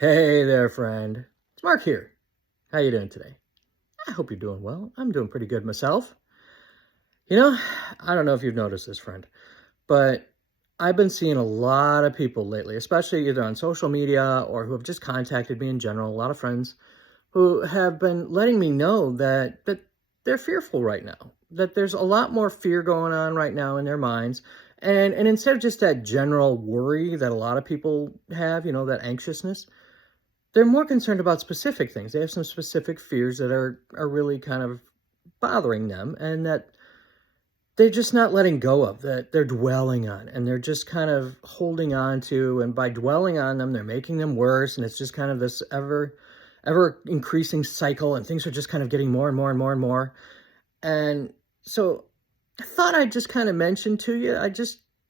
Hey there, friend. It's Mark here. How you doing today? I hope you're doing well. I'm doing pretty good myself. You know, I don't know if you've noticed this, friend, but I've been seeing a lot of people lately, especially either on social media or who have just contacted me in general, a lot of friends who have been letting me know that they're fearful right now, that there's a lot more fear going on right now in their minds. And instead of just that general worry that a lot of people have, that anxiousness, they're more concerned about specific things. They have some specific fears that are really kind of bothering them and that they're just not letting go of, that they're dwelling on, and they're just kind of holding on to, and by dwelling on them, they're making them worse, and it's just kind of this ever increasing cycle, and things are just kind of getting more and more and more and more. And so I thought I'd just kind of mention to you,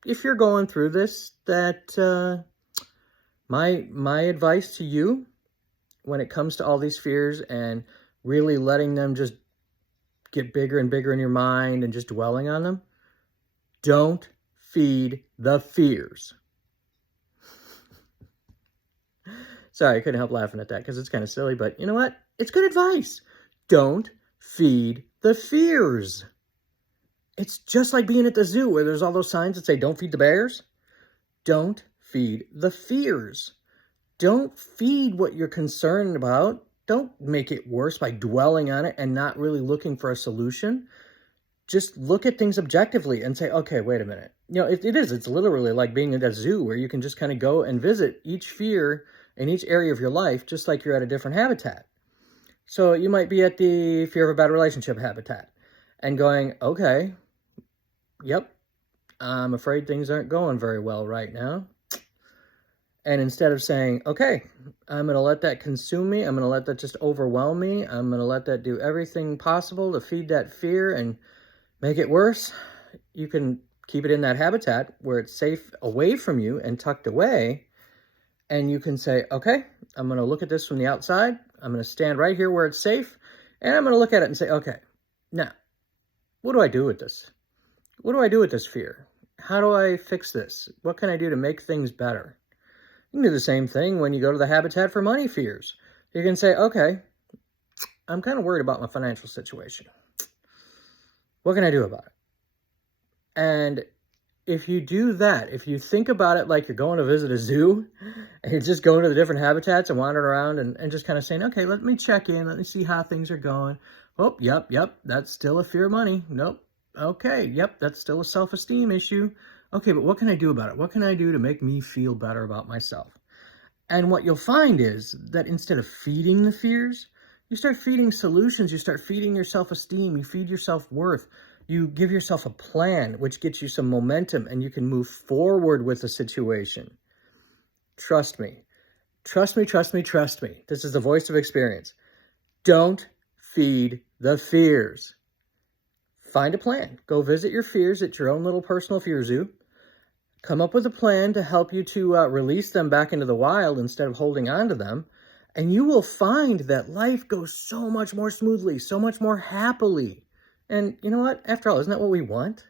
if you're going through this, that my advice to you when it comes to all these fears and really letting them just get bigger and bigger in your mind and just dwelling on them, don't feed the fears. Sorry, I couldn't help laughing at that because it's kind of silly, but you know what? It's good advice. Don't feed the fears. It's just like being at the zoo where there's all those signs that say, don't feed the bears. Don't feed the fears. Don't feed what you're concerned about. Don't make it worse by dwelling on it and not really looking for a solution. Just look at things objectively and say, okay, wait a minute. It's literally like being at a zoo where you can just kind of go and visit each fear in each area of your life, just like you're at a different habitat. So you might be at the fear of a bad relationship habitat and going, okay, yep, I'm afraid things aren't going very well right now. And instead of saying, okay, I'm going to let that consume me, I'm going to let that just overwhelm me, I'm going to let that do everything possible to feed that fear and make it worse, you can keep it in that habitat where it's safe away from you and tucked away. And you can say, okay, I'm going to look at this from the outside. I'm going to stand right here where it's safe. And I'm going to look at it and say, okay, now, what do I do with this? What do I do with this fear? How do I fix this? What can I do to make things better? You can do the same thing when you go to the Habitat for Money fears. You can say, okay, I'm kind of worried about my financial situation. What can I do about it? And if you do that, if you think about it like you're going to visit a zoo and you're just going to the different habitats and wandering around and just kind of saying, okay, let me check in. Let me see how things are going. Oh, yep, that's still a fear of money. Nope. Okay, yep, that's still a self-esteem issue. Okay, but what can I do about it? What can I do to make me feel better about myself? And what you'll find is that instead of feeding the fears, you start feeding solutions. You start feeding your self-esteem. You feed your self-worth. You give yourself a plan, which gets you some momentum, and you can move forward with the situation. Trust me. Trust me, trust me, trust me. This is the voice of experience. Don't feed the fears. Find a plan. Go visit your fears at your own little personal fear zoo. Come up with a plan to help you to release them back into the wild instead of holding on to them. And you will find that life goes so much more smoothly, so much more happily. And you know what? After all, isn't that what we want?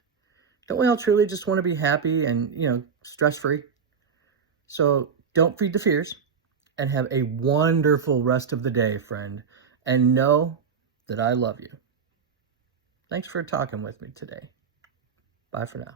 Don't we all truly just want to be happy and, stress-free? So don't feed the fears and have a wonderful rest of the day, friend. And know that I love you. Thanks for talking with me today. Bye for now.